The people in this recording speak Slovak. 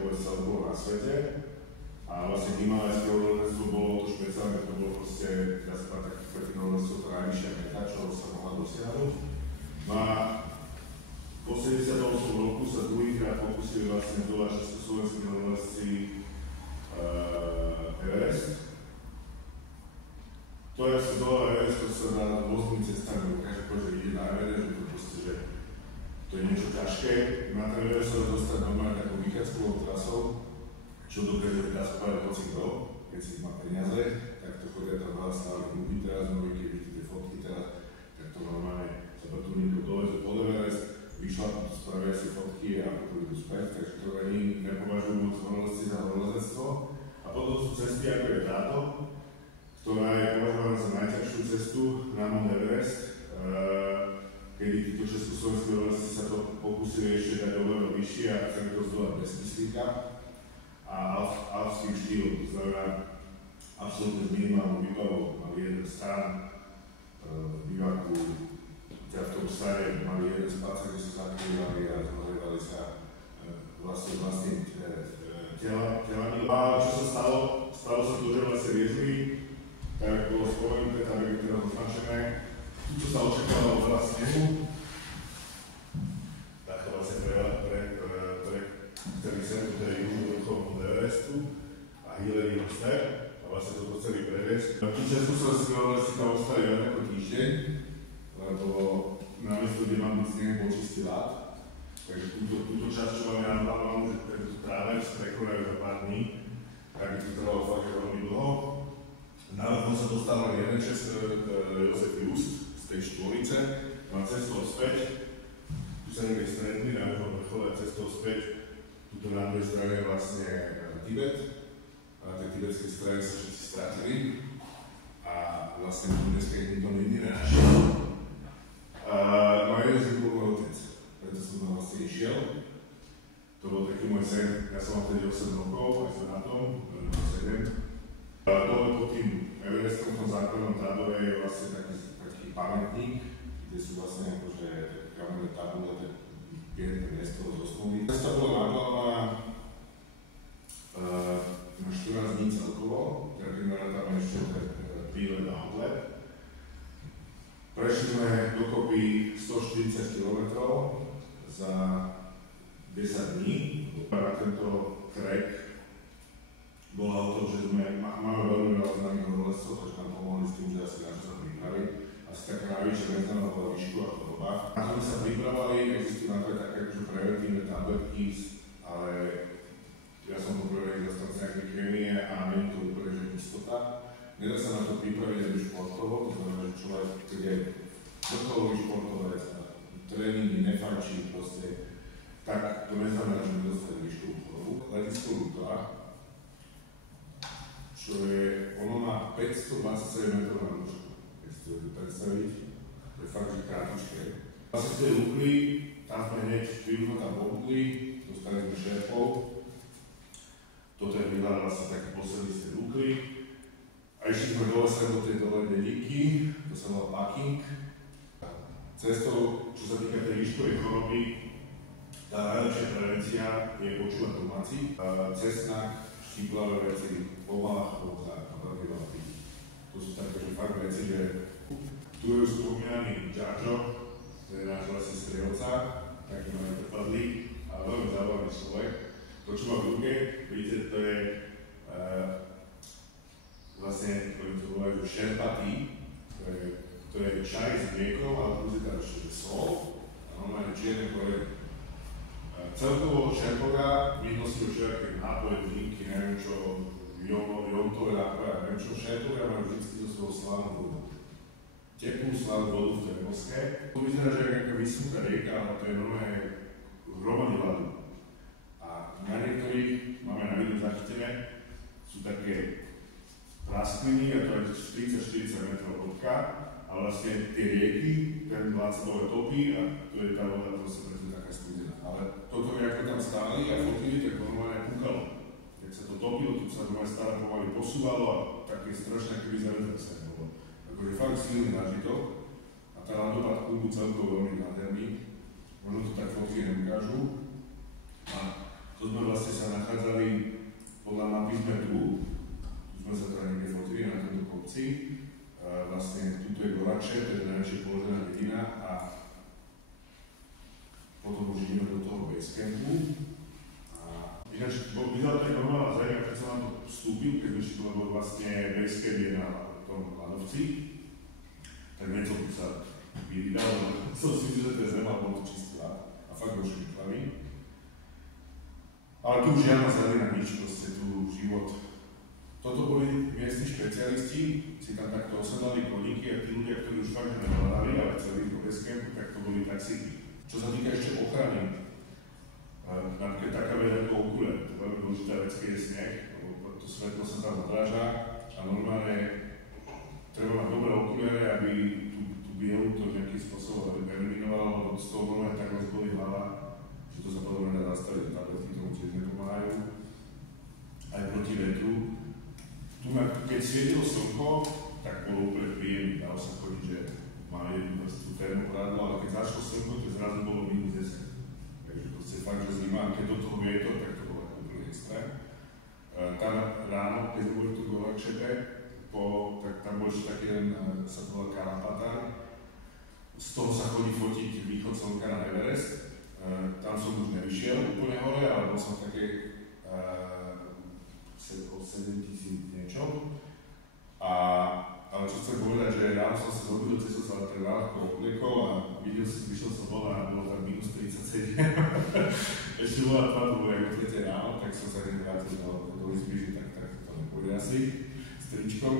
povedzť celkovo na svete. A vlastne Himalajské horolezectvo bolo to špeciálne, to bolo proste, dá sa povedať, taký horolezectvo, to najvyššia meta, čo sa mohla dosiahnuť. No a v 88 roku sa druhýkrát pokúsili vlastne zdolať československí horolezci Everest. To, jak sa zdolal Everest, to sa dá rôznymi cestami, ukáže, že ide na Everest, že to proste, že to je niečo ťažké. Na ten Everest sa dostať normálne takou vychádzkovou trasou, čo dokáže dá sa povedať hoci kto, keď si má peniaze, tak to chodia tam veľa stále ľudí teraz, no keď vidíte tie fotky teraz, tak to normálne sa vrtuľníkov dovezú pod Everest, vyšľapnú, spravia si fotky a potom idú späť, takže to ani nepovažujú moc horolezci za horolezectvo. A potom sú cesty, ako je táto, ktorá je považovaná za najťažšiu cestu na Mount Everest, kedy títo československí horolezci sa to pokúsili ešte dať oveľa vyššie a chceli to zdolať bez kyslíka a alpským štýlom, to znamená absolútne s minimálnou výbavou. Mali jeden stán v bivaku, v tom stane mali jeden spáca, kde sa zakrývali a zohrievali sa vlastným telami. A čo sa stalo? Stalo sa to, že vlastne viezli, tak ako bolo spomenuté, tam je teraz označené, tu čo sa očakávalo veľa snehu, tak to vlastne pre celý sen, ktorý je južný vrchol Mount Everestu a Hillary Monster a vlastne toto celý previesť. Tu československí horolezci tam ostali len ako týždeň, lebo na miesto, kde mám byť sneh, bol čistý ľad. Takže túto časť, čo máme naplánovanú, že tento tráveč prekonajú za pár dní, tak by to trvalo fakt veľmi dlho. Na vrchol sa dostal len jeden Čes, Josef Just z tej štvorice, no a cestou späť, tu sa niekde stretli na vrchole cestou späť, tuto na druhej strane je vlastne Tibet, a na tej tibetskej strane sa všetci stratili a vlastne dneska ich nikto nikdy nenašiel. No a jeden z nich bol môj otec, preto som tam vlastne išiel. To bol taký môj sen, ja som mal vtedy 8 rokov, aj som na tom, 7. Dole pod tým Everestom, v tom základnom tábore je vlastne taký pamätník, kde sú vlastne akože kamenné tabule, tak pietné miesto z osnovy. Cesta bola naplánovaná na 14 dní celkovo, tak tam ešte výlet a odlet. Prešli sme dokopy 140 km za 10 dní. Na tento trek bola o tom, že máme veľmi veľa známych horolezcov, takže nám pomohli s tým, že asi na čo sa pripraviť. Asi taká najvyššia medzinárodná bola výšku a choroba. Na to sa pripravovali, existujú na to aj také akože preventívne tabletky, ale ja som poprvé zastanca nejakej chemie a nie je to úplne že istota. Nedá sa na to pripraviť aj športovo, to znamená, že človek, keď je vrcholový športovec a tréningy nefajčí proste, tak to neznamená, že nedostane výškovú chorobu. Letisko Lutova, čo je, ono má 527 metrov na dĺžku, keď si to predstaviť, to je fakt, že krátučké. Vlastne ste lúkli, tam sme hneď chvíľu tam pobudli, dostali sme šéfov, toto je vyhľadal vlastne taký posledný ste lúkli, a išli sme dole sem do tej dole dedinky, to sa volá Paking. Cestou, čo sa týka tej výškovej choroby, tá najlepšia prevencia je počúvať domáci. Cestná, štíplavé veci, pomalá chôdza a veľmi veľa piť. To sú také, že fakt veci, že tu je už spomínaný Džažo, to je náš vlastne strelca, taký máme prepadli a veľmi zábavný človek. To, čo má v ruke, vidíte, to je vlastne, ktorý to volajú šerpatý, to je čaj s mliekom, ale plus je tam ešte sol a normálne čierne korene. Celkovo šerpoga, my nosíme všelijaké nápoje, drinky, neviem čo, jontové nápoje, neviem čo, šerpoga majú vždy zo svojho slanú vodu. Teplú slanú vodu v termoske. To vyzerá, že je nejaká vysúka rieka, ale to je normálne hromady ľadu. A na niektorých, máme na videu zachytené, sú také praskliny, a to je 30-40 metrov hĺbka a vlastne tie rieky, ten ľad sa dole topí a to je tá voda proste preto taká studená. Ale toto ako tam stáli a fotili, tak normálne púkalo. Keď sa to topilo, to sa normálne stále pomaly posúvalo a také strašné, keby zavetrsené bolo. Akože fakt silný zážitok a tá ľadopad Kubu celkovo veľmi nádherný. Možno to tak fotky neukážu. A to sme vlastne sa nachádzali ináč, vyzeralo to normálna zem, keď som na to vstúpil, keď ešte to bolo vlastne basecamp je na tom ľadovci, tak niečo by sa vydal, som si myslel, že to je zem, ale bolo to čistý ľad a fakt bol škriklavý. Ale tu už žiadna zelina, nič, proste tu život. Toto boli miestni špecialisti, si tam takto osadali koníky a tí ľudia, ktorí už fakt nevládali, ale chceli do basecampu, tak to boli taxíky. Čo sa týka ešte ochrany, napríklad taká vec ako okule, to je veľmi dôležitá vec, keď je sneh, lebo to svetlo sa tam odráža a normálne treba mať dobré okuliare, aby tú bielu to nejakým spôsobom eliminovalo, lebo z toho normálne tak vás bolí hlava, že to sa potom nedá zastaviť, tablety tomu tiež nepomáhajú, aj proti vetru. Tu keď svietilo slnko, tak bolo úplne príjemné, dalo sa chodiť, že máme jednu vrstvu termoprádlo, ale keď zašlo slnko, to zrazu bolo minus 10. Takže proste fakt, že zima, keď do toho vietor, tak to bolo úplne extrém. Tam ráno, keď sme boli tu v Golakšepe, tak tam bol ešte taký jeden, sa to volá Kalapatar. Z toho sa chodí fotiť východ slnka na Everest. Tam som už nevyšiel úplne hore, ale bol som také o 7000 niečom. Ale čo chcem povedať, že ráno som sa zobudil, cez som sa ten rádko obliekol a vyšiel som von a bolo tam minus 37. Ešte bola tma, to bolo ako 3 ráno, tak som sa hneď vrátil do izby, že tak to nepôjde asi s tričkom.